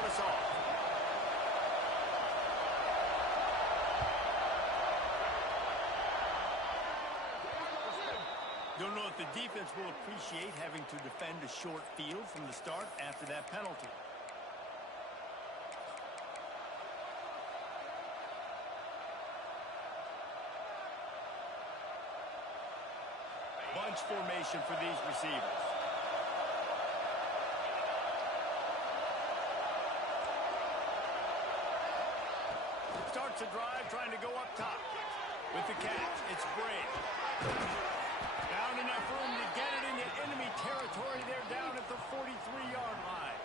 start us off. Don't know if the defense will appreciate having to defend a short field from the start after that penalty. Bunch formation for these receivers. Starts a drive trying to go up top. With the catch, it's Brave. Down enough room to get it into enemy territory. They're down at the 43-yard line.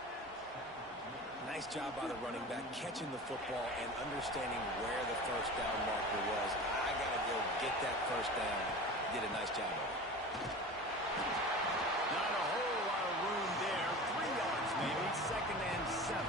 Nice job by the running back, catching the football and understanding where the first down marker was. I got to go get that first down. Did a nice job of it. Not a whole lot of room there. 3 yards maybe, 2nd and 7.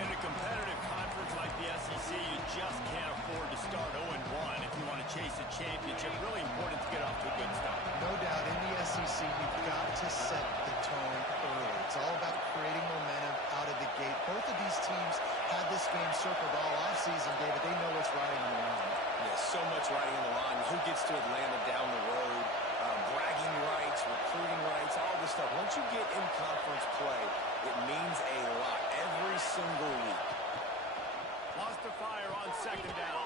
In a competitive conference like the SEC, you just can't afford to start 0-1 if you want to chase a championship. Really important to get off to a good start. No doubt, in the SEC, you've got to set the tone early. It's all about creating momentum out of the gate. Both of these teams had this game circled all offseason, David. They know what's riding on the line. Yeah, so much riding on the line. Who gets to Atlanta down the road? Bragging rights, recruiting rights, all this stuff. Once you get in conference play, it means a lot every single week. Lost the fire on 2nd down.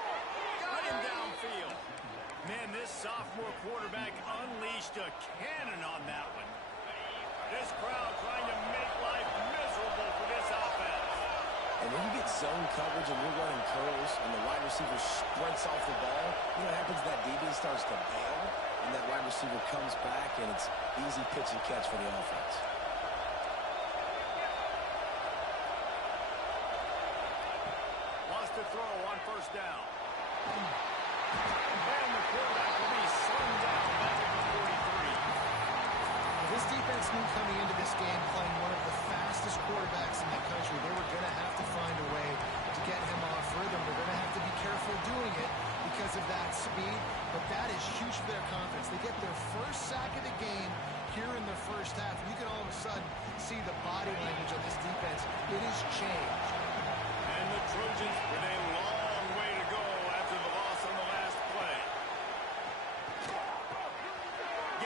Got him downfield. Man, this sophomore quarterback unleashed a cannon on that one. This crowd trying to make life miserable for this offense. And when you get zone coverage and you're running curls and the wide receiver sprints off the ball, you know what happens? That DB starts to bail, and that wide receiver comes back, and it's easy pitch and catch for the offense. Lost the throw on 1st down. And the quarterback will be slung down back at the 43. This defense knew coming into this game playing one of the fastest quarterbacks in the country. They were going to have to find a way to get him off rhythm. They're going to have to be careful doing it because of that speed. But that is huge for their confidence. They get their first sack of the game here in the first half. And you can all of a sudden see the body language of this defense. It has changed. And the Trojans with a long way to go after the loss on the last play.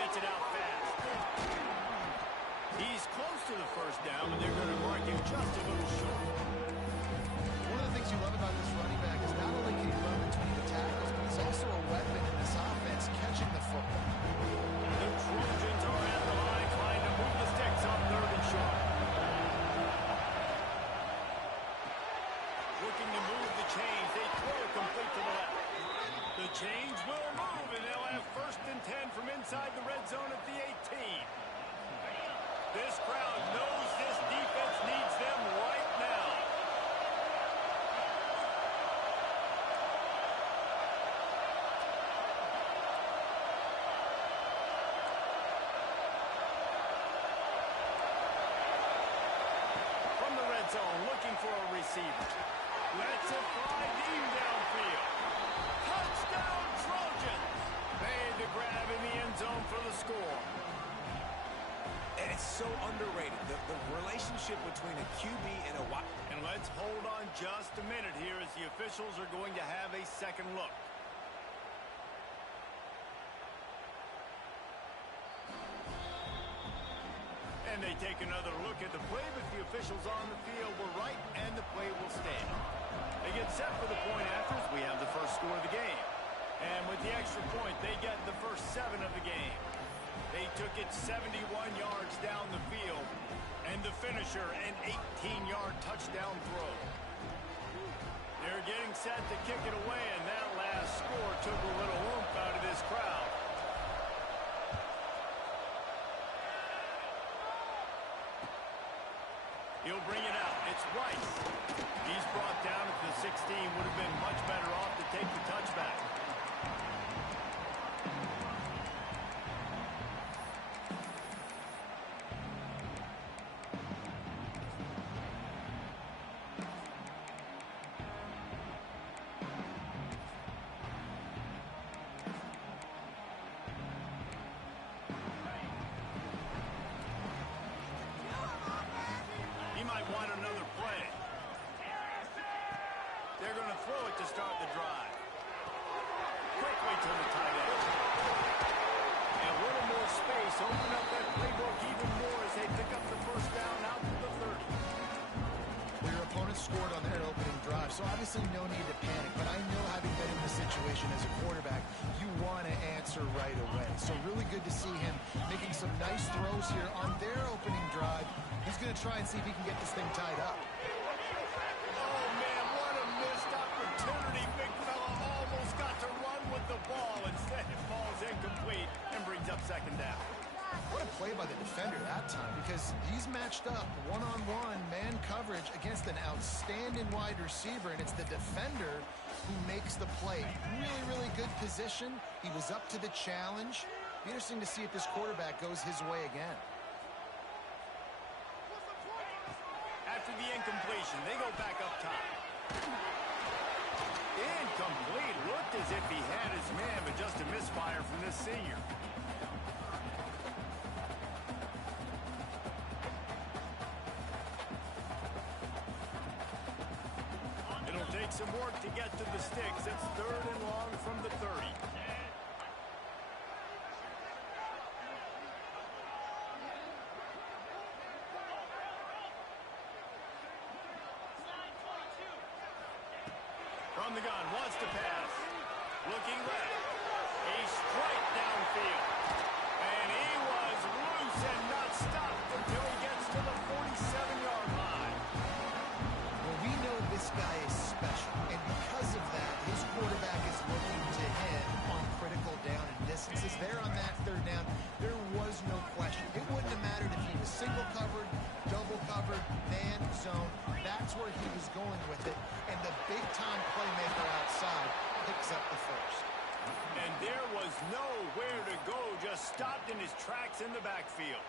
Gets it out fast. He's close to the first down, but they're going to mark him just a little short. One of the things you love about this running back is not only can he run between the tackles, but he's also a weapon in this offense catching the football. The Trojans are at the line trying to move the sticks on 3rd and short. Looking to move the chains. They throw complete to the left. The chains will move, and they'll have 1st and 10 from inside the red zone at the 18. This crowd knows this defense needs them right now. From the red zone, looking for a receiver. Lets it fly deep downfield. Touchdown, Trojans! Made the grab in the end zone for the score. And it's so underrated, the relationship between a QB and a wide. And let's hold on just a minute here as the officials are going to have a second look. And they take another look at the play, but the officials on the field were right, and the play will stand. They get set for the point after as we have the first score of the game. And with the extra point, they get the first 7 of the game. They took it 71 yards down the field, and the finisher, an 18-yard touchdown throw. They're getting set to kick it away, and that last score took a little oomph out of this crowd. He'll bring it out. It's Rice. He's brought down at the 16. Would have been much better off to take the touchback. He might want another play obviously no need to panic, but I know having been in this situation as a quarterback, you want to answer right away. So really good to see him making some nice throws here on their opening drive. He's going to try and see if he can get this thing tied up. Oh, man, what a missed opportunity. Big fella almost got to run with the ball. Instead, it falls incomplete and brings up second down. What a play by the defender that time, because he's matched up one-on-one man coverage against an outstanding wide receiver, and it's the defender who makes the play. Really, really good position. He was up to the challenge. Be interesting to see if this quarterback goes his way again. After the incompletion, they go back up top. Incomplete. Looked as if he had his man, but just a misfire from this senior. It'll take some work to get to the sticks. It's 3rd and long from the 30. From the gun, wants to pass. Looking left. A strike downfield. And he was loose and not stopped until he gets to the 47-yard line. Well, we know this guy is special, and because of that, his quarterback is looking to him on critical down and distances. There on that 3rd down, there was no question. It wouldn't have mattered if he was single covered, double covered, man, zone. That's where he was going with it. And the big-time playmaker outside picks up the first. And there was nowhere to go, just stopped in his tracks in the backfield.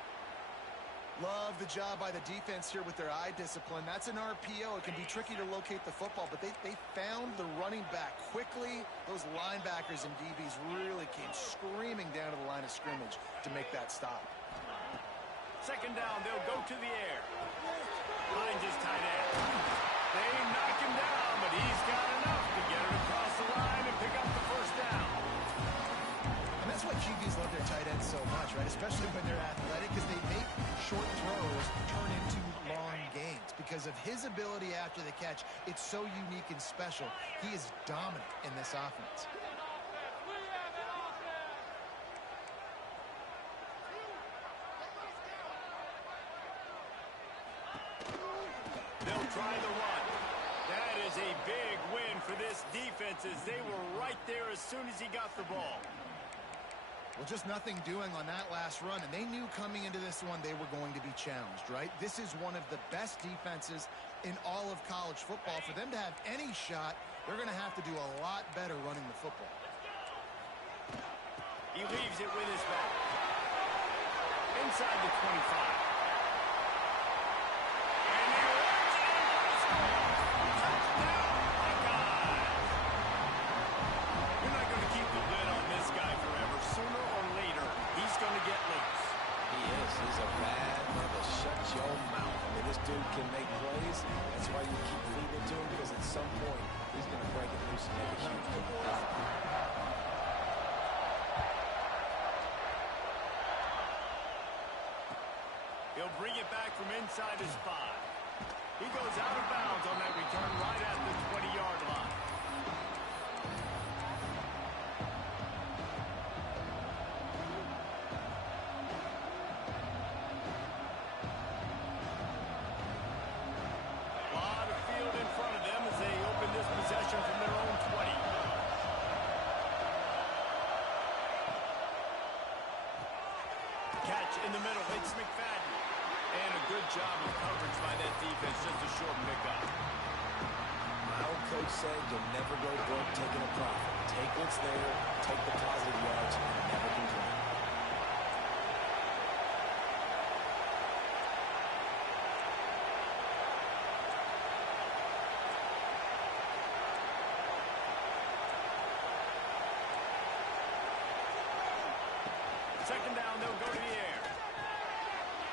Love the job by the defense here with their eye discipline. That's an RPO. It can be tricky to locate the football, but they found the running back quickly. Those linebackers and DBs really came screaming down to the line of scrimmage to make that stop. Second down, they'll go to the air. Finds his tight end. They knock him down, but he's got enough to get it across the line and pick up the first down. And that's why QBs love their tight ends so much, right? Especially when they're athletic, because they make short throws turn into long gains. Because of his ability after the catch, it's so unique and special. He is dominant in this offense. They'll try the run. That is a big win for this defense as they were right there as soon as he got the ball. Well, just nothing doing on that last run, and they knew coming into this one they were going to be challenged, right? This is one of the best defenses in all of college football. For them to have any shot, they're going to have to do a lot better running the football. He leaves it with his back. Inside the 25. Can make plays. That's why you keep feeding it to him, because at some point he's going to break it loose and make a huge play. He'll bring it back from inside his 5. He goes out of bounds on that return right at the 20-yard line. From their own 20. Catch in the middle. It's McFadden. And a good job of coverage by that defense. Just a short pickup. My old coach said you'll never go broke taking a profit. Take what's there, take the positive yards, and never complain. Second down, they'll go to the air.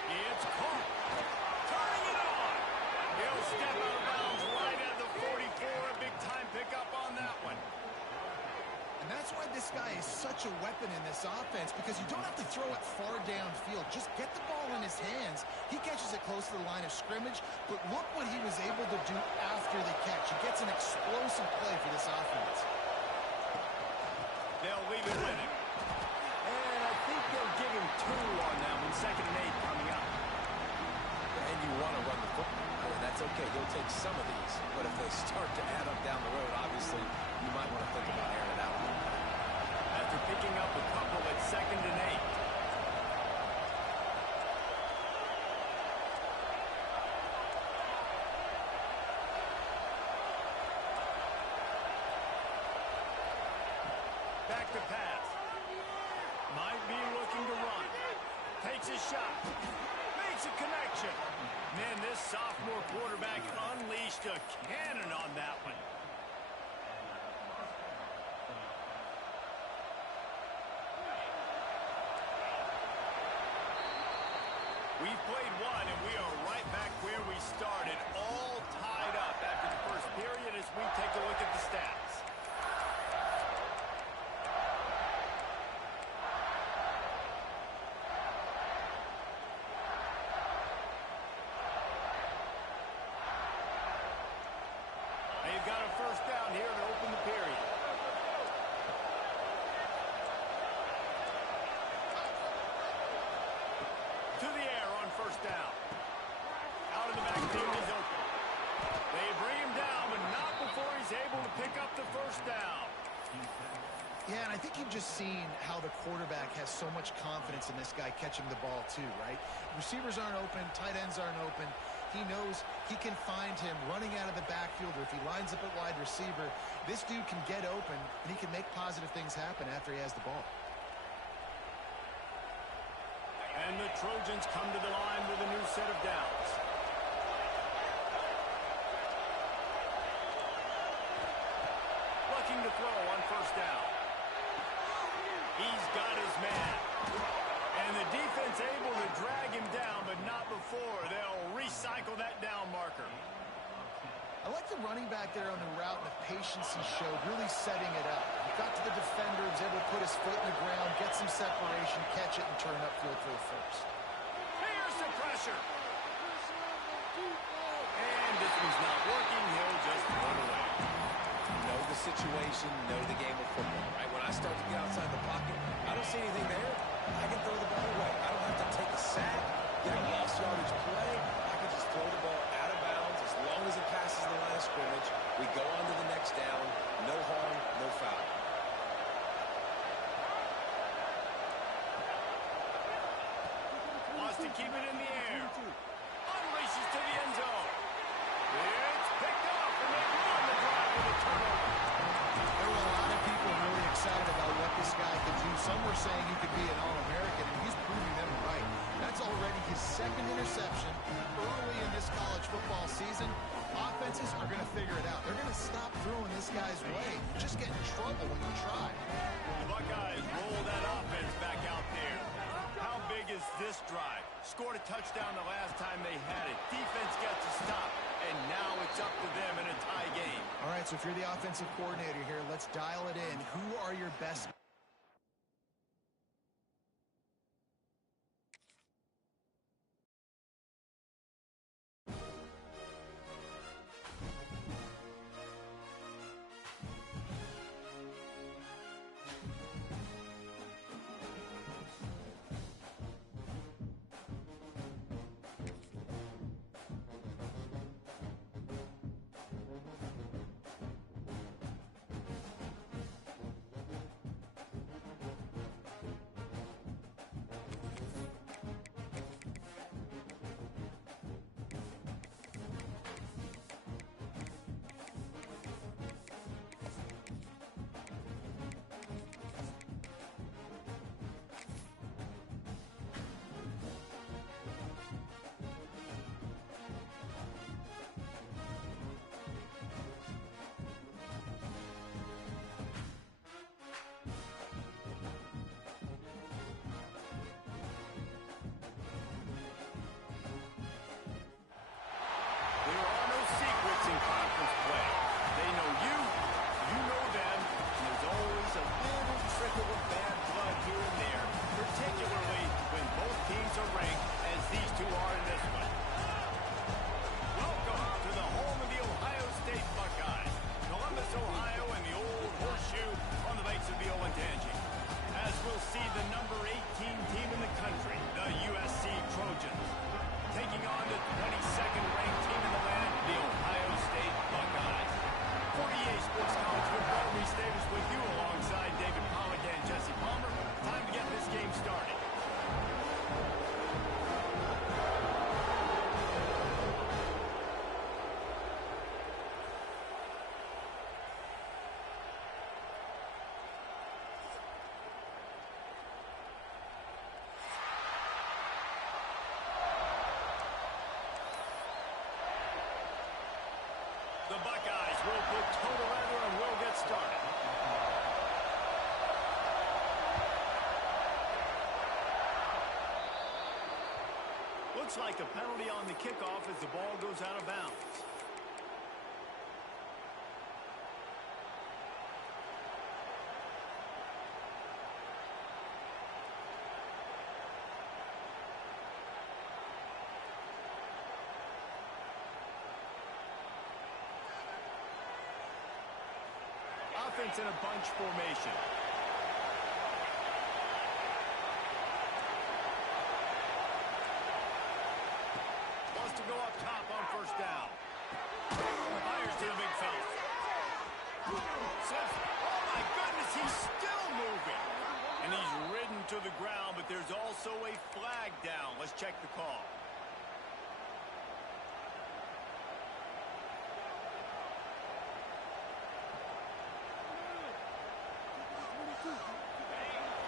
It's caught. Turning it on. He'll step out of bounds right at the 44. A big-time pickup on that one. And And that's why this guy is such a weapon in this offense, because you don't have to throw it far downfield. Just get the ball in his hands. He catches it close to the line of scrimmage, but look what he was able to do after the catch. He gets an explosive play for this offense. They'll leave it with him. And I think they'll give him 2 on that one. 2nd and 8 coming up. And you want to run the football. And that's okay. You'll take some of these. But if they start to add up down the road, obviously, you might want to think about airing it out. After picking up a couple at 2nd and 8. Back to pass. Might be looking to run. Takes a shot. Makes a connection. Man, this sophomore quarterback unleashed a cannon on that one. We've played one, and we are right back where we started, all tied up after the first period as we take a look at the stats. They've got a first down here to open the period. To the air on first down. Out of the backfield is open. They bring him down, but not before he's able to pick up the first down. Yeah, and I think you've just seen how the quarterback has so much confidence in this guy catching the ball too, right? Receivers aren't open, tight ends aren't open. He knows he can find him running out of the backfield, or if he lines up at wide receiver, this dude can get open, and he can make positive things happen after he has the ball. And the Trojans come to the line with a new set of downs. Looking to throw on first down. He's got his man. And the defense able to drag him down, but not before. They'll recycle that down marker. I like the running back there on the route and the patience he showed, really setting it up. He got to the defender, was able to put his foot in the ground, get some separation, catch it, and turn upfield for the first. Here's the pressure. And this one's not working. He'll just throw it away. Know the situation, know the game of football, right? When I start to get outside the pocket, I don't see anything there. I can throw the ball away. I don't have to take a sack, get a lost yardage play. I can just throw the ball out of bounds as long as it passes the line of scrimmage. We go on to the next down. No harm, no foul. Wants to keep it in the air. Unleashes to the end zone. It's picked off, and they ruin the drive with a turnover. There were a lot of people really excited about what this guy could do. Some were saying he could be an All-American, and he's proving them right. That's already his 2nd interception early in this college football season. Offenses are going to figure it out. They're going to stop throwing this guy's way. You just get in trouble when you try. The Buckeyes roll that offense back out there. How big is this drive? Scored a touchdown the last time they had it. Defense gets a stop, and now it's up to them in a tie game. All right, so if you're the offensive coordinator here, let's dial it in. Who are your best toe the leather and we'll get started. Looks like a penalty on the kickoff as the ball goes out of bounds. Offense in a bunch formation. Wants to go up top on first down. Fires to the big fella. Says, oh my goodness, he's still moving. And he's ridden to the ground, but there's also a flag down. Let's check the call.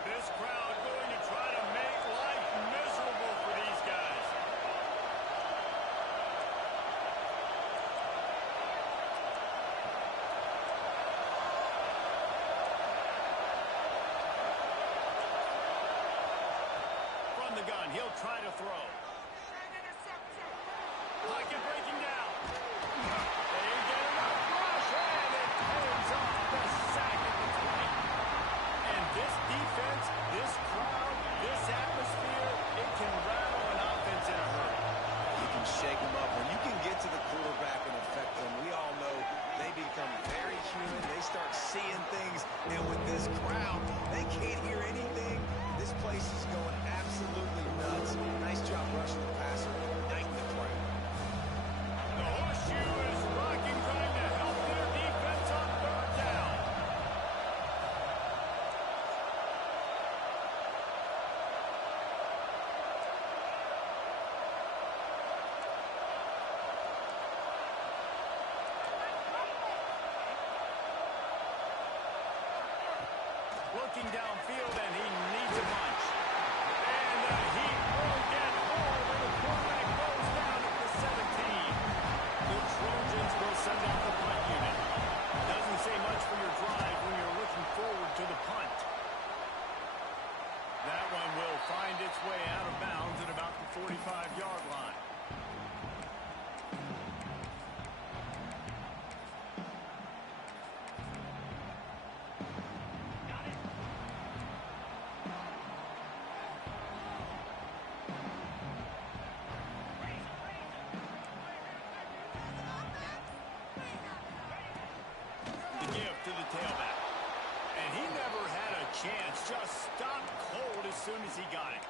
This crowd going to try to make life miserable for these guys. From the gun, he'll try to throw. Pocket breaking down. They get enough rush, and it pays off the sack at the 20. And this defense, this crowd, this atmosphere, it can rattle an offense in a hurry. You can shake them up. When you can get to the quarterback and affect them, we all know they become very human. They start seeing things. And with this crowd, they can't hear anything. This place is going absolutely nuts. Nice job rushing the passer, igniting the crowd. The horseshoe is rocking, trying to help their defense on third down. Looking downfield, and he needs a bunch. And the Heat will get home, and the quarterback goes down at the 17. The Trojans will send out the punt unit. Doesn't say much for your drive when you're looking forward to the punt. That one will find its way out of bounds at about the 45-yard line. To the tailback. And he never had a chance. Just stopped cold as soon as he got it.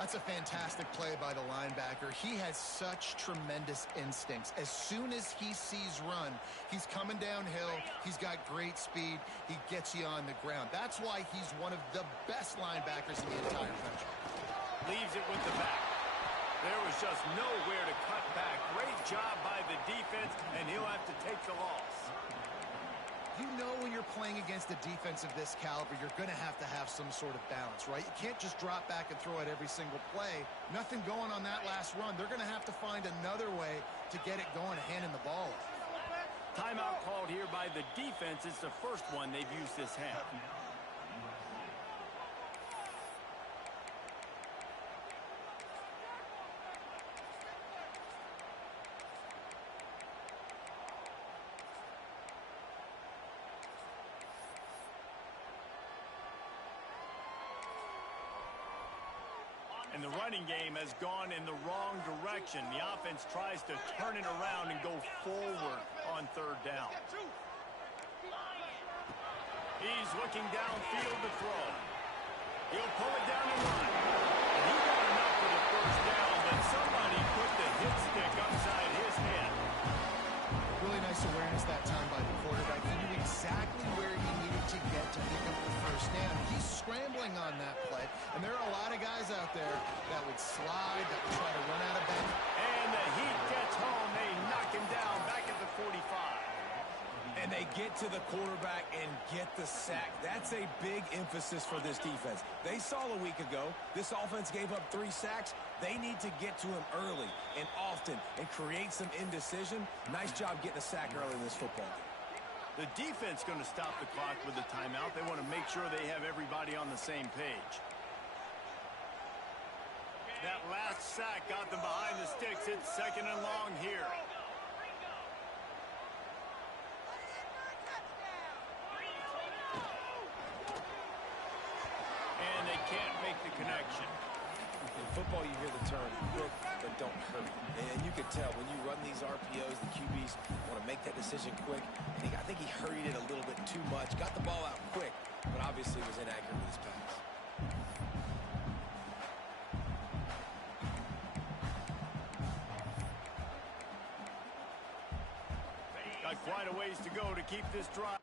That's a fantastic play by the linebacker. He has such tremendous instincts. As soon as he sees run, he's coming downhill. He's got great speed. He gets you on the ground. That's why he's one of the best linebackers in the entire country. Leaves it with the back. There was just nowhere to cut back. Great job by the defense, and he'll have to take the loss. You know when you're playing against a defense of this caliber, you're going to have some sort of balance, right? You can't just drop back and throw it every single play. Nothing going on that last run. They're going to have to find another way to get it going, handing the ball off. Timeout called here by the defense. It's the first one they've used this half. And the running game has gone in the wrong direction. The offense tries to turn it around and go forward on third down. He's looking downfield to throw. He'll pull it down and run. And he got enough for the first down, but somebody put the hit stick upside his head. Really nice awareness that time by the quarterback. He knew exactly where he needed to get to pick up the first down. He's scrambling on that play, and there are a lot of guys out there that would slide, that would try to run out of bounds. And the Heat gets home. They knock him down back at the 45. And they get to the quarterback and get the sack. That's a big emphasis for this defense. They saw a week ago, this offense gave up 3 sacks. They need to get to him early and often and create some indecision. Nice job getting a sack early in this football game. The defense going to stop the clock with the timeout. They want to make sure they have everybody on the same page. That last sack got them behind the sticks. It's 2nd and long here. And they can't make the connection. In football, you hear the term, hit but don't hurt. And you can tell when you run these RPOs, the QBs want to make that decision quick. And I think he hurried it a little bit too much. Got the ball out quick, but obviously was inaccurate with his pass. Got quite a ways to go to keep this drive.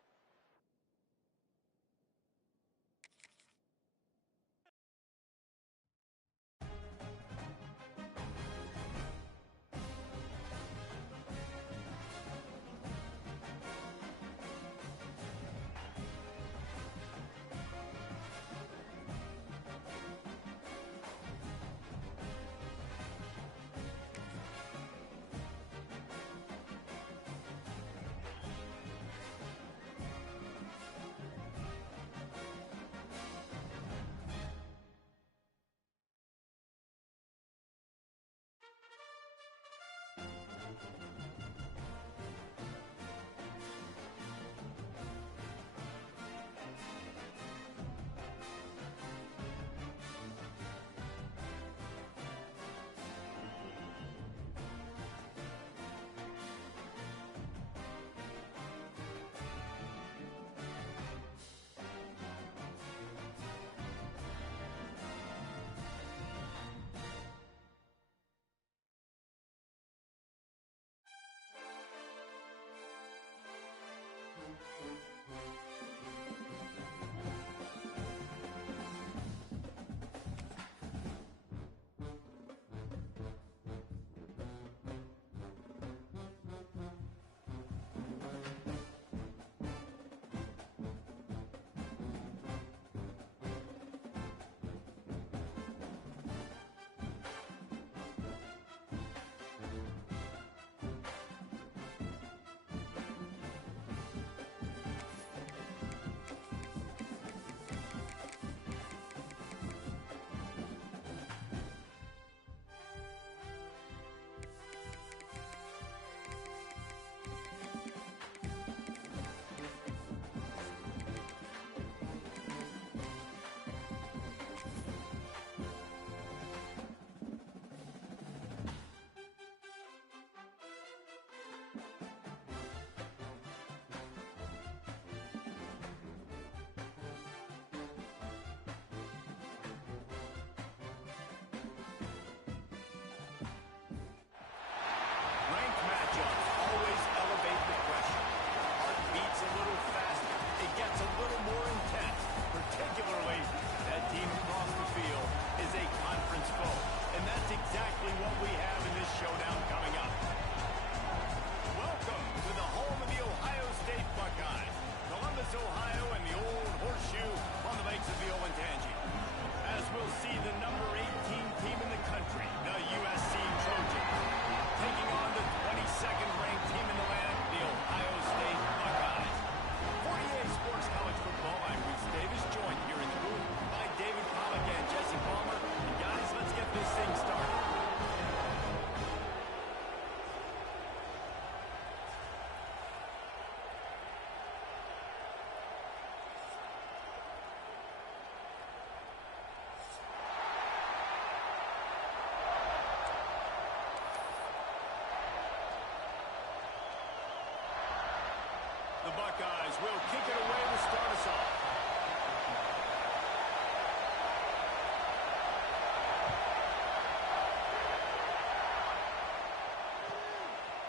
The Buckeyes will kick it away to start us off.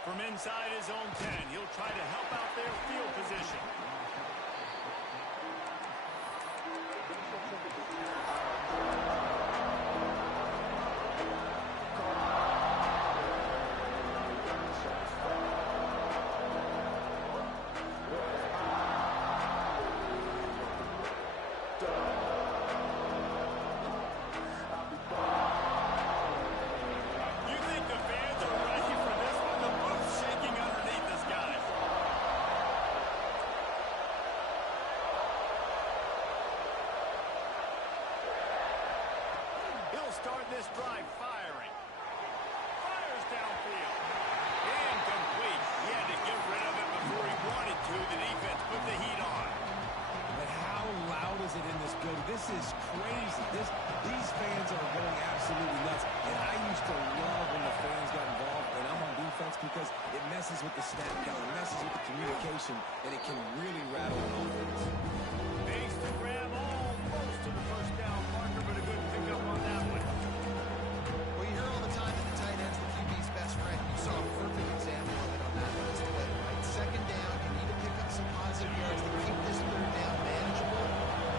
From inside his own 10, he'll try to help out their field position. start this drive firing. Fires downfield. Incomplete. He had to get rid of it before he wanted to. The defense put the heat on. But how loud is it in this building? This is crazy. These fans are going absolutely nuts. And I used to love when the fans got involved, and I'm on defense because it messes with the snap count, it messes with the communication, and it can really rattle an offense. Makes the grab almost to the first down marker, but a good pickup on that one. Well, you hear all the time that the tight end's the QB's best friend. You saw a perfect example of it on that last play, right? Second down, you need to pick up some positive yards to keep this third down manageable.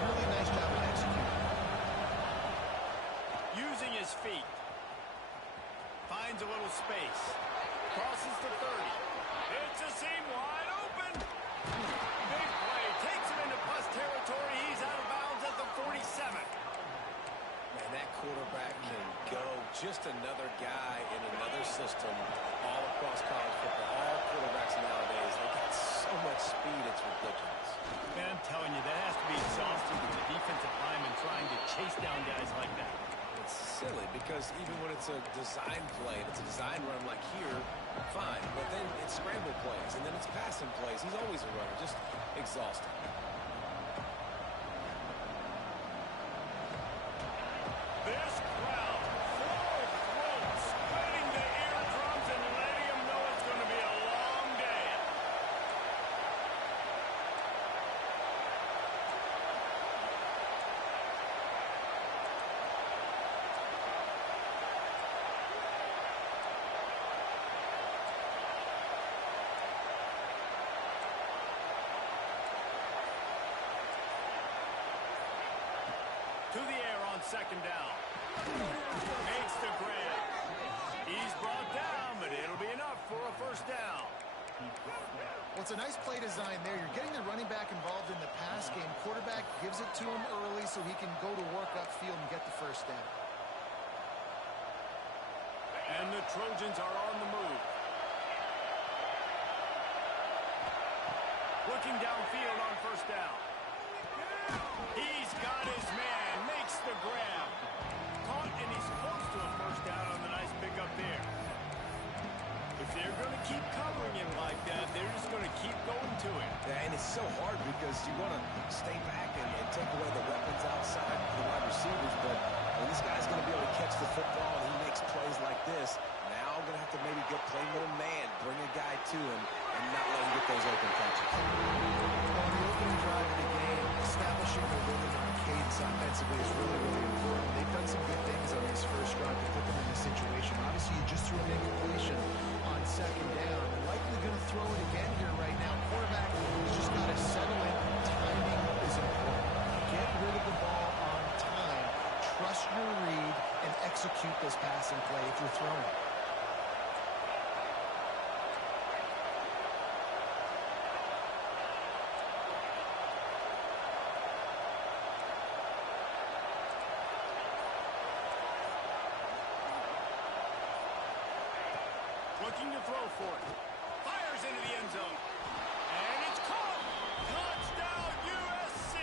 Really nice job of executing. Using his feet. Finds a little space. Crosses the 30. It's a seam wide open. Big play. Takes him into plus territory. He's out of bounds at the 47. Man, that quarterback can go. Just another guy in another system all across college football. All quarterbacks nowadays, they got so much speed, it's ridiculous. Man, I'm telling you, that has to be exhausting for the defensive lineman trying to chase down guys like that. It's silly because even when it's a design play, and it's a design run like here, fine. But then it's scramble plays, and then it's passing plays. He's always a runner, just exhausting. This crowd, full throat, splitting the eardrums and letting them know it's going to be a long day. To the air on second down. Makes the grab. He's brought down, but it'll be enough for a first down. Well, it's a nice play design there. You're getting the running back involved in the pass game. Quarterback gives it to him early so he can go to work upfield and get the first down. And the Trojans are on the move. Looking downfield on first down. He's got his man, makes the grab. Caught, and he's close to a first down on the nice pickup there. If they're going to keep covering him like that, they're just going to keep going to him. Yeah, and it's so hard because you want to stay back and take away the weapons outside for the wide receivers, but when this guy's going to be able to catch the football and he makes plays like this, now I'm going to have to maybe play more man, bring a guy to him, and not let him get those open catches. On the opening drive of the game, establishing a rhythm and a cadence offensively is really, really important. They've done some good things on this first drive to put them in this situation. Obviously, you just threw an incompletion on second down. They're likely going to throw it again here right now. Quarterback has just got to settle in. Timing is important. Get rid of the ball on time. Trust your read and execute this passing play if you're throwing it. Looking to throw for it. Fires into the end zone. And it's caught. Touchdown, USC.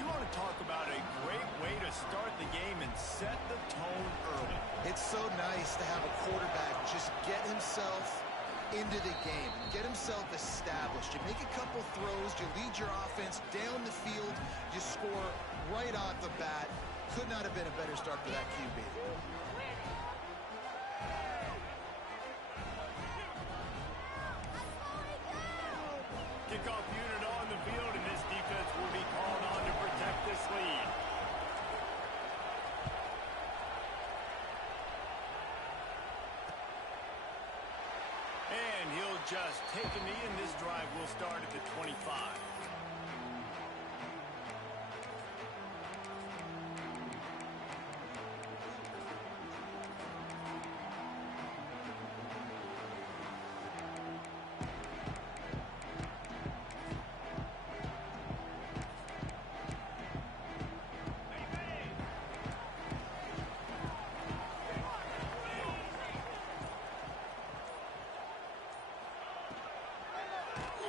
You want to talk about a great way to start the game and set the tone early. It's so nice to have a quarterback just get himself into the game, get himself established. You make a couple throws, you lead your offense down the field, you score right off the bat. Could not have been a better start for that QB. Kickoff unit on the field, and this defense will be called on to protect this lead. And he'll just take a knee, and this drive will start at the 25.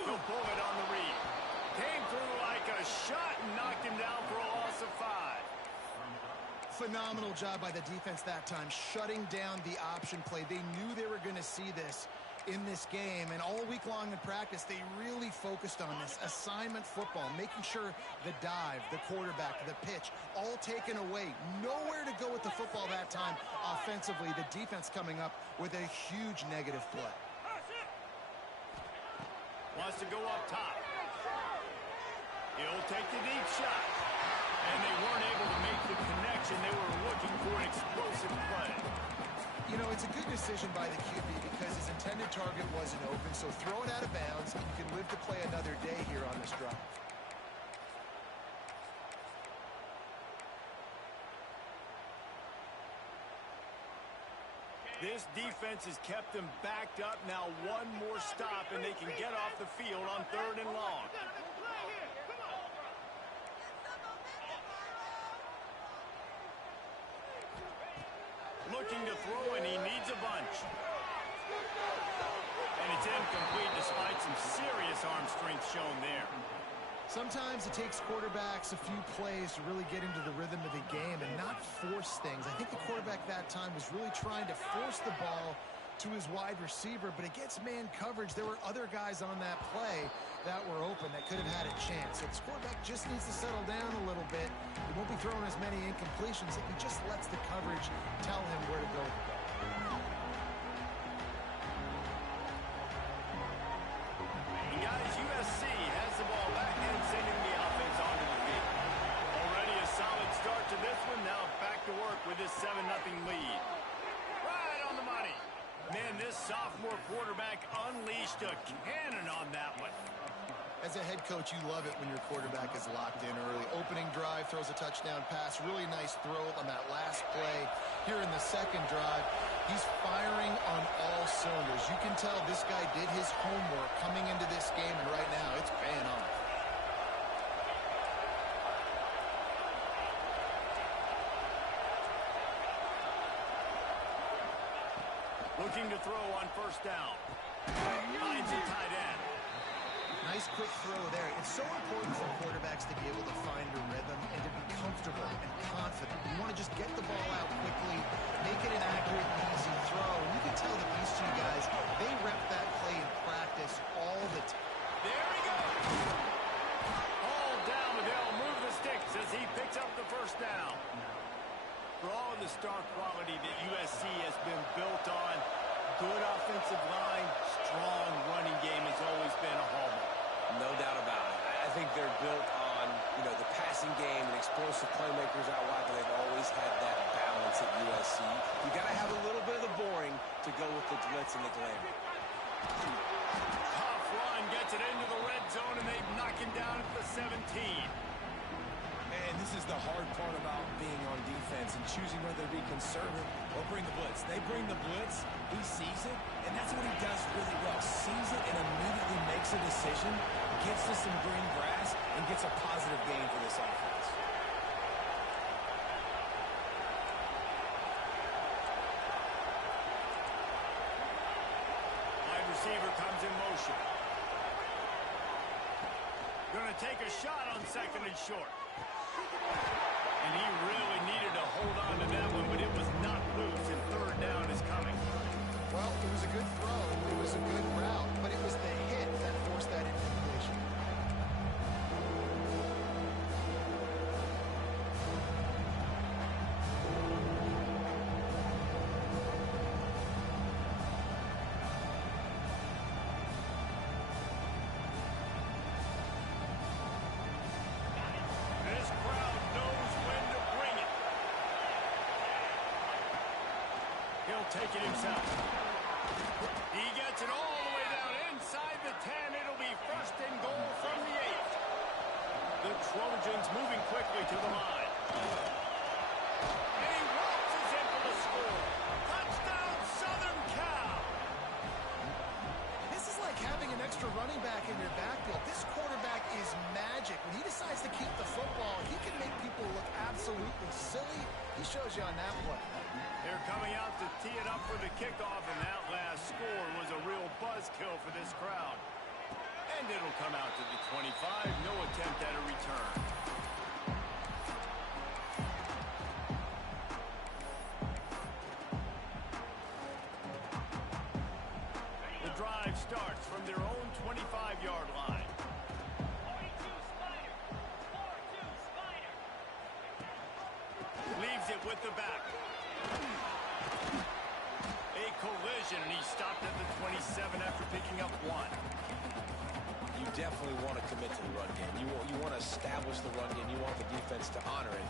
He'll pull it on the read. Phenomenal job by the defense that time, shutting down the option play. They knew they were going to see this in this game, and all week long in practice, they really focused on this assignment football, making sure the dive, the quarterback, the pitch, all taken away. Nowhere to go with the football that time offensively. The defense coming up with a huge negative play. Wants to go up top. He'll take the deep shot. And they weren't able to make the connection. They were looking for an explosive play. You know, it's a good decision by the QB because his intended target wasn't open, so throw it out of bounds. You can live to play another day here on this drive. This defense has kept them backed up. Now one more stop, and they can get off the field on 3rd and long. Looking to throw, and he needs a bunch. And it's incomplete despite some serious arm strength shown there. Sometimes it takes quarterbacks a few plays to really get into the rhythm of the game and not force things. I think the quarterback that time was really trying to force the ball to his wide receiver, but against man coverage, there were other guys on that play that were open that could have had a chance. So this quarterback just needs to settle down a little bit. He won't be throwing as many incompletions if he just lets the coverage tell him where to go. And guys, USC has the ball back and sending the offense onto the field. Already a solid start to this one. Now back to work with this 7-0 lead. Right on the money. Man, this sophomore quarterback unleashed a cannon on that one. As a head coach, you love it when your quarterback is locked in early. Opening drive, throws a touchdown pass. Really nice throw on that last play. Here in the second drive, he's firing on all cylinders. You can tell this guy did his homework coming into this game, and right now it's paying off. Looking to throw on 1st down. Finds a tight end. Nice quick throw there. It's so important for quarterbacks to be able to find a rhythm and to be comfortable and confident. You want to just get the ball out quickly, make it an accurate, easy throw. And you can tell that these two guys, they rep that play in practice all the time. There he goes. All down, but they'll move the sticks as he picks up the 1st down. For all of the star quality that USC has been built on, good offensive line, strong running game has always been a hallmark. No doubt about it. I think they're built on, the passing game and explosive playmakers out wide, but they've always had that balance at USC. You got to have a little bit of the boring to go with the glitz and the glamour. Tough run gets it into the red zone, and they knock him down at the 17. And this is the hard part about being on defense and choosing whether to be conservative or bring the blitz. They bring the blitz, he sees it, and that's what he does really well. Sees it and immediately makes a decision, gets to some green grass, and gets a positive gain for this offense. Wide receiver comes in motion. Going to take a shot on 2nd and short. And he really needed to hold on to that one, but it was not loose, and 3rd down is coming. Well, it was a good throw. It was a good route, but it was the hit that forced that incompletion. This crowd knows when to bring it. He'll take it himself. He gets it all the way down inside the 10. It'll be 1st and goal from the 8. The Trojans moving quickly to the line. And he waltzes in for the score. Touchdown, Southern Cal. This is like having an extra running back in your backfield. This quarterback is magic. When he decides to keep the football, he can make people look absolutely silly. He shows you on that play. They're coming out to tee it up for the kickoff, and that last score was a real buzzkill for this crowd. And it'll come out to the 25. No attempt at a return. it with the back. A collision, and he stopped at the 27 after picking up 1. You definitely want to commit to the run game. You want to establish the run game. You want the defense to honor it.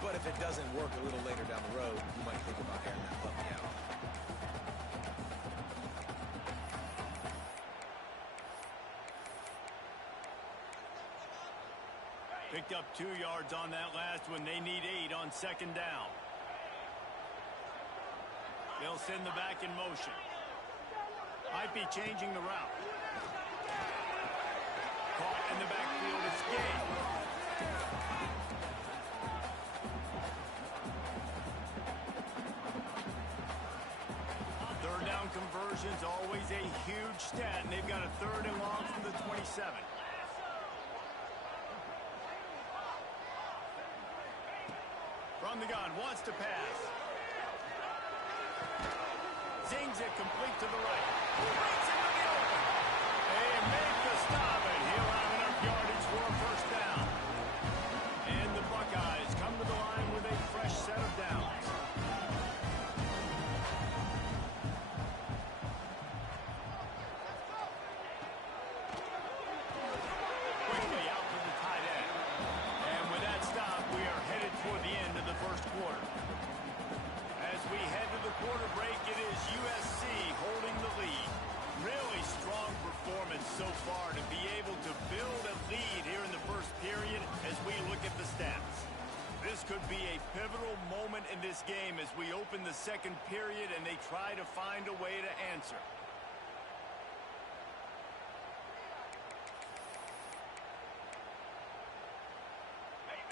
But if it doesn't work a little later down the road, you might think about airing that puppy out. Picked up 2 yards on that last one. They need 8 on second down. They'll send the back in motion. Might be changing the route. Caught in the backfield. It's Gay. Third down conversions, always a huge stat, and they've got a 3rd and long from the 27. From the gun, wants to pass. Zings it complete to the right. Breaks into the open. They make the stop, and he'll have enough yardage for a first down. And the Buckeyes come to the line with a fresh set of downs. Quickly out to the tight end. And with that stop, we are headed toward the end of the first quarter. As we head to the quarter break, it is USC holding the lead. Really strong performance so far to be able to build a lead here in the first period as we look at the stats. This could be a pivotal moment in this game as we open the second period and they try to find a way to answer.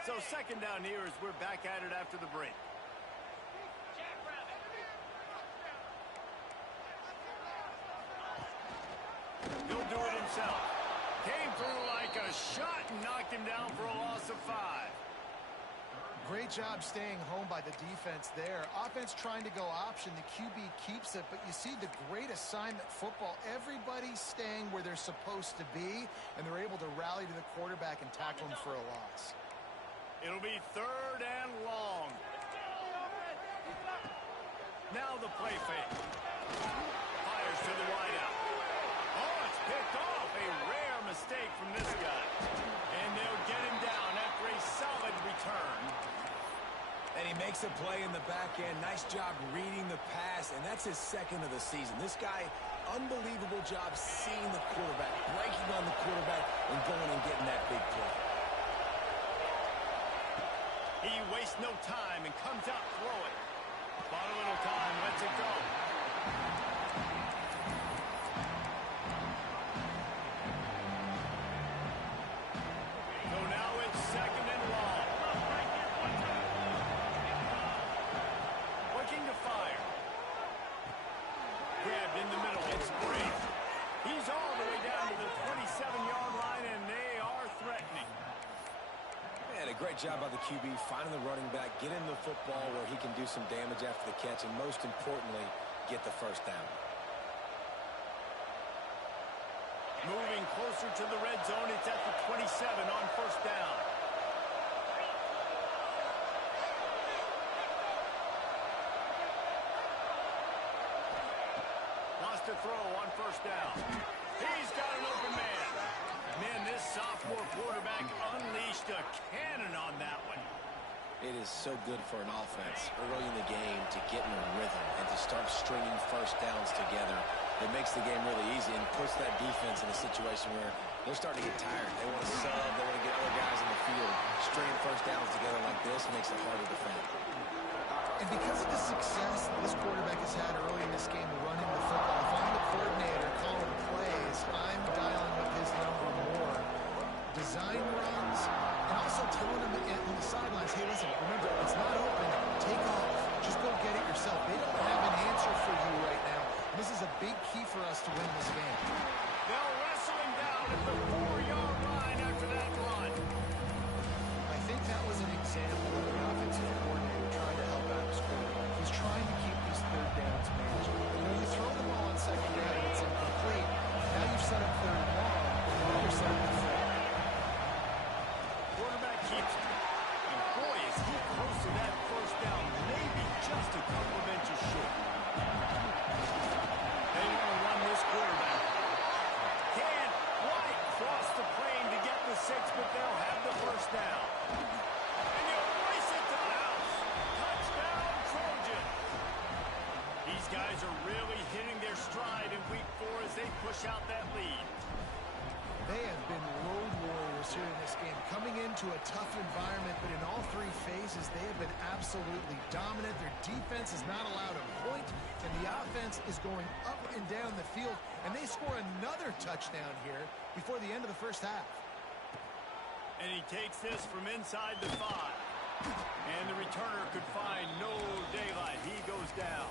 So second down here as we're back at it after the break. He'll do it himself. Came through like a shot and knocked him down for a loss of 5. Great job staying home by the defense there. Offense trying to go option. The QB keeps it, but you see the great assignment football. Everybody's staying where they're supposed to be, and they're able to rally to the quarterback and tackle him for a loss. It'll be 3rd and long. Now the play fake. Fires to the wideout. Oh, it's picked off. A rare mistake from this guy. And they'll get him down after a solid return. And he makes a play in the back end. Nice job reading the pass, and that's his 2nd of the season. This guy, unbelievable job seeing the quarterback, breaking on the quarterback, and going and getting that big play. He wastes no time and comes out throwing. Bought a little time, lets it go. So now it's 2nd and long. Looking to fire. Grabbed in the middle. It's Brady. He's all the way down to the 27-yard line, and they are threatening. Man, a great job by the QB finding the running back, getting the football where he can do some damage after the catch, and most importantly, get the first down. Moving closer to the red zone, it's at the 27 on first down. Lost a throw on first down. He's got an open man. Man, this sophomore quarterback unleashed a cannon on that one. It is so good for an offense early in the game to get in a rhythm and to start stringing first downs together. It makes the game really easy and puts that defense in a situation where they're starting to get tired. They want to sub, they want to get other guys in the field. Stringing first downs together like this makes it hard to defend. And because of the success this quarterback has had early in this game running the football, if I'm the coordinator calling plays, I'm dialing up his number more. Design runs, and also telling him on the sidelines, hey, listen, remember, it's not open. Take off. Just go get it yourself. They don't have an answer for you right now. This is a big key for us to win this game. They'll wrestle him down at the 4-yard line after that run. I think that was an example of the offensive coordinator trying to help out his quarterback. He's trying to keep these third downs manageable. You know, you throw the ball on second down and it's incomplete. Now you've set up 3rd and long, and now you're set up to 4. Quarterback keeps it. guys are really hitting their stride in week 4 as they push out that lead. They have been road warriors here in this game, coming into a tough environment, but in all 3 phases, they have been absolutely dominant. Their defense is not allowed a point, and the offense is going up and down the field, and they score another touchdown here before the end of the first half. And he takes this from inside the 5. And the returner could find no daylight. He goes down.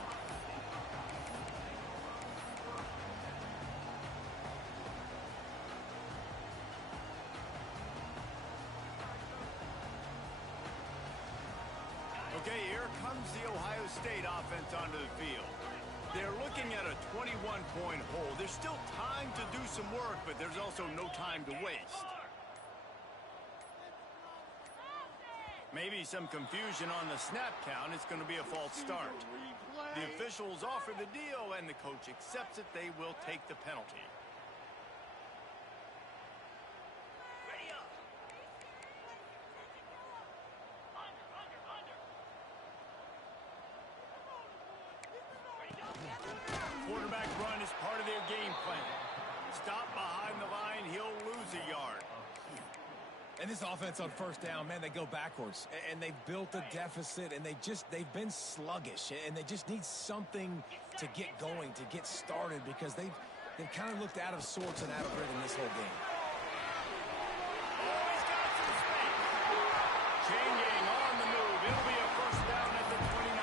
Okay, here comes the Ohio State offense onto the field. They're looking at a 21-point hole. There's still time to do some work, but there's also no time to waste. Maybe some confusion on the snap count. It's going to be a false start. The officials offer the deal, and the coach accepts it. They will take the penalty. Quarterback run is part of their game plan. Stop behind the line, he'll lose a yard. And this offense on first down, man, they go backwards. And they've built a deficit, and they've been sluggish. And they just need something to get going, to get started, because they've kind of looked out of sorts and out of rhythm this whole game. Oh, he's got some space. Chain gang on the move. It'll be a first down at the 29.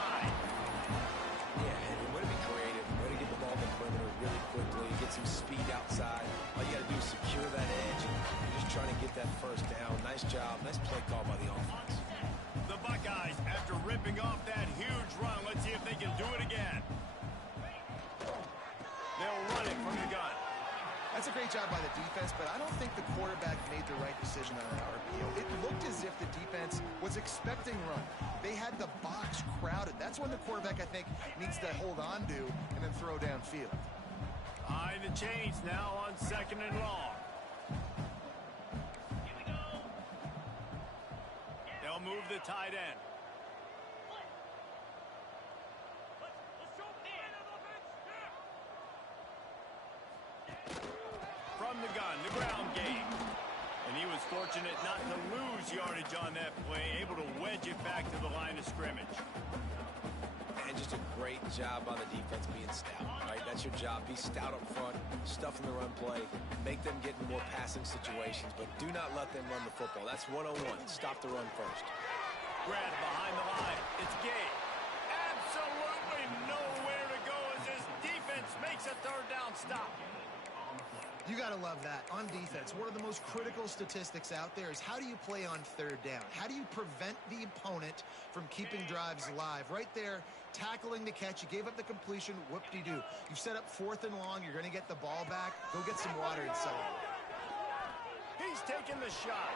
Yeah, and way to be creative, way to get the ball in the perimeter really quickly, get some speed outside. All you got to do is secure that edge, and you're just trying to get that first down. Nice job, nice play call by the offense. The Buckeyes, after ripping off that huge run, let's see if they can do it again. They'll run it from the gun. That's a great job by the defense, but I don't think the quarterback made the right decision on that RPO. It looked as if the defense was expecting run. They had the box crowded. That's when the quarterback, I think, needs to hold on to and then throw downfield. High the chains now on 2nd and long. Here we go. They'll move the tight end. From the gun, the ground game. And he was fortunate not to lose yardage on that play, able to wedge it back to the line of scrimmage. And just a great job by the defense being stout, right? That's your job. Be stout up front, stuff in the run play, make them get in more passing situations, but do not let them run the football. That's 101. Stop the run first. Brad behind the line. It's Gay. Absolutely nowhere to go as his defense makes a third down stop. You got to love that. On defense, one of the most critical statistics out there is how do you play on third down? How do you prevent the opponent from keeping drives alive? Right there, tackling the catch. You gave up the completion. Whoop-de-doo. You've set up 4th and long. You're going to get the ball back. Go get some water and settle. He's taking the shot.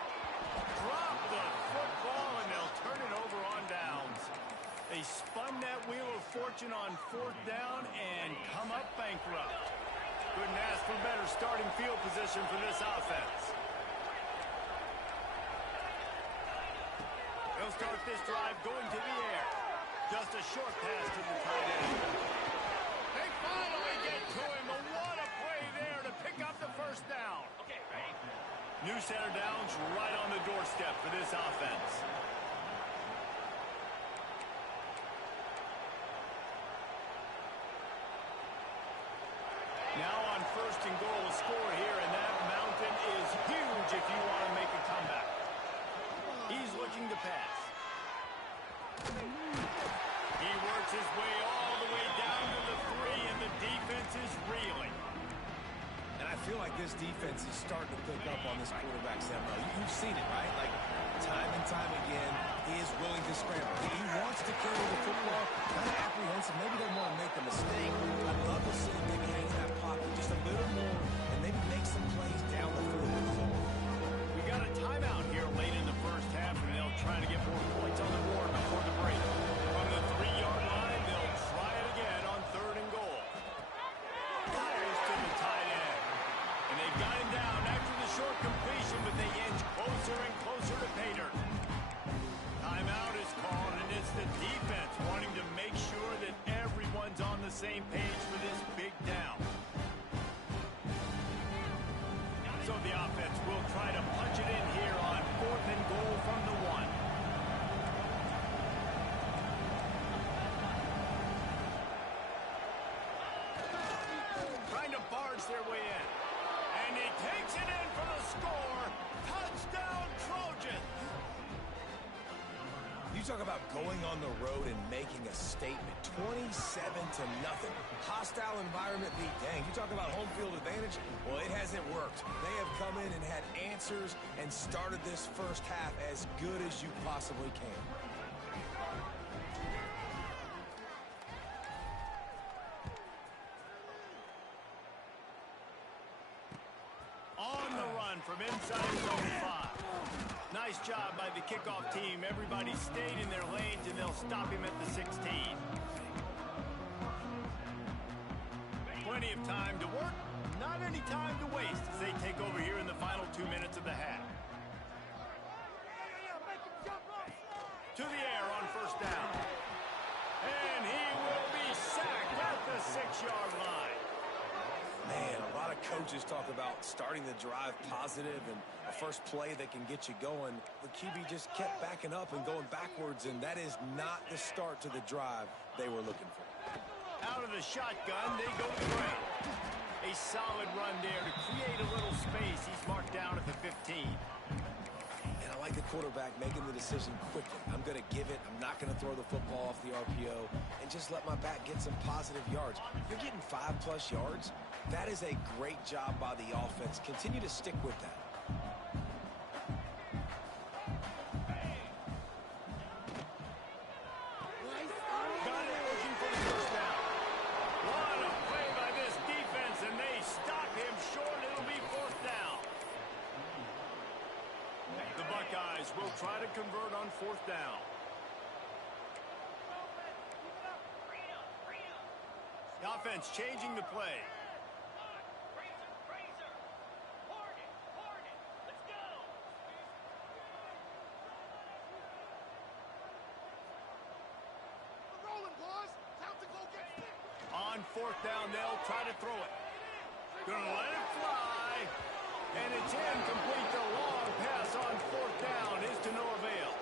Drop the football, and they'll turn it over on downs. They spun that wheel of fortune on 4th down and come up bankrupt. Couldn't ask for better starting field position for this offense. They'll start this drive going to the air. Just a short pass to the tight end. They finally get to him. And what a play there to pick up the first down. Okay, ready? New center downs right on the doorstep for this offense. Now on 1st and goal, a score here, and that mountain is huge if you want to make a comeback. He's looking to pass. He works his way all the way down to the 3, and the defense is reeling. And I feel like this defense is starting to pick up on this quarterback's MO. You've seen it, right? Like, time and time again, he is willing to scramble. He wants to carry the football, kind of apprehensive. Maybe doesn't want to make a mistake. I'd love to see him maybe hang that pocket just a little more and maybe make some plays down the field. We got a timeout here late in the first half, and they'll try to get more points on the board before the break. From the 3-yard line, they'll try it again on 3rd and goal. Fires to the tight end. And they've got him down after the short completion, but they inch closer and closer to pay dirt. Timeout is called, and it's the defense wanting to make sure that everyone's on the same charge their way in. And he takes it in for the score. Touchdown, Trojans! You talk about going on the road and making a statement. 27-0. Hostile environment beat. Dang, you talk about home field advantage? Well, it hasn't worked. They have come in and had answers and started this first half as good as you possibly can. On the run from inside zone 5. Nice job by the kickoff team. Everybody stayed in their lanes, and they'll stop him at the 16. Plenty of time to work, not any time to waste as they take over here in the final 2 minutes of the half. To the air on first down. And he will be sacked at the 6-yard line. Man, a lot of coaches talk about starting the drive positive and a first play that can get you going. The QB just kept backing up and going backwards, and that is not the start to the drive they were looking for. Out of the shotgun, they go to the ground. A solid run there to create a little space. He's marked down at the 15. And I like the quarterback making the decision quickly. I'm going to give it. I'm not going to throw the football off the RPO and just let my back get some positive yards. If you're getting 5+ yards, that is a great job by the offense. Continue to stick with that. Got it, looking for the first down. What a play by this defense, and they stop him short. It'll be fourth down. The Buckeyes will try to convert on fourth down. The offense changing the play. On fourth down, they'll try to throw it. Gonna let it fly. And it's incomplete. The long pass on fourth down is to no avail.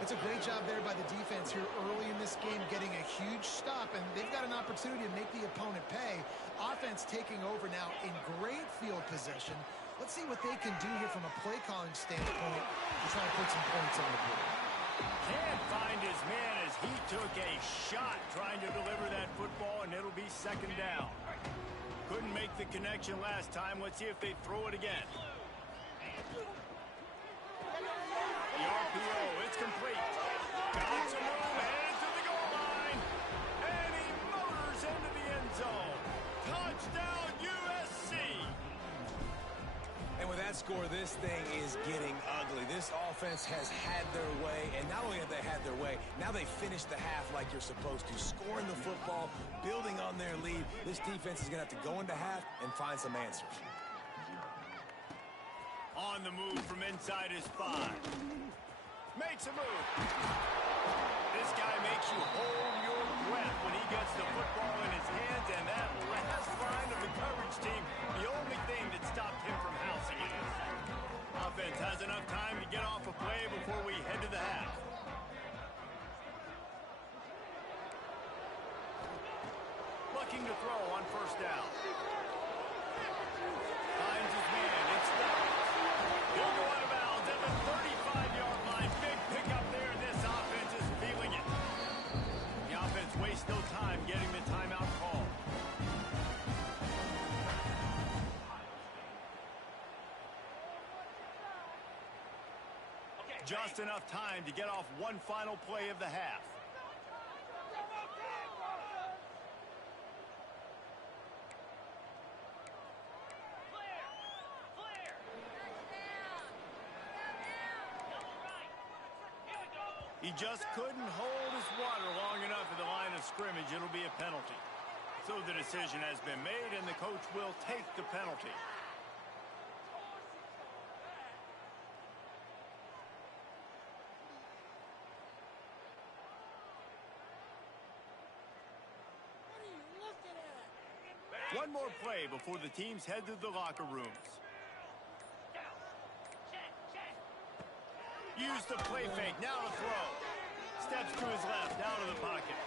It's a great job there by the defense here early in this game, getting a huge stop, and they've got an opportunity to make the opponent pay. Offense taking over now in great field position. Let's see what they can do here from a play calling standpoint to try to put some points on the board. Can't find his man as he took a shot trying to deliver that football, and it'll be second down. Couldn't make the connection last time. Let's see if they throw it again. The RPO, it's complete. Got some room, headed to the goal line. And he motors into the end zone. Touchdown, USC. And with that score, this thing is getting ugly. This offense has had their way, and not only have they had their way, now they finished the half like you're supposed to, scoring the football, building on their lead. This defense is going to have to go into half and find some answers. On the move from inside his 5. Makes a move. This guy makes you hold your breath when he gets the football in his hands, and that last line of the coverage team, the only thing that stopped him from housing it. Offense has enough time to get off a play before we head to the half. Looking to throw on first down. Finds his man. It's done. He'll go out of bounds at the 35-yard line. Big pickup there, and this offense is feeling it. The offense wastes no time getting the timeout call. Just enough time to get off one final play of the half. He just couldn't hold his water long enough at the line of scrimmage. It'll be a penalty. So the decision has been made, and the coach will take the penalty. One more play before the teams head to the locker rooms. Use the play fake, now to throw. Steps to his left, down to the pocket.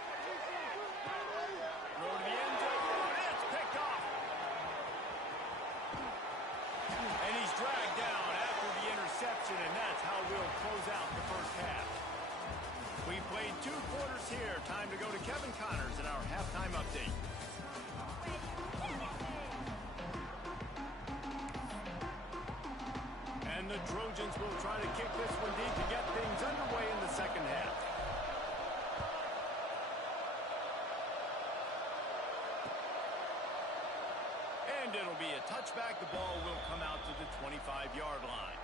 Throw to the end zone, it's picked off. 2 quarters here. Time to go to Kevin Connors in our halftime update. And the Trojans will try to kick this one deep to get things underway in the second half. And it'll be a touchback. The ball will come out to the 25-yard line.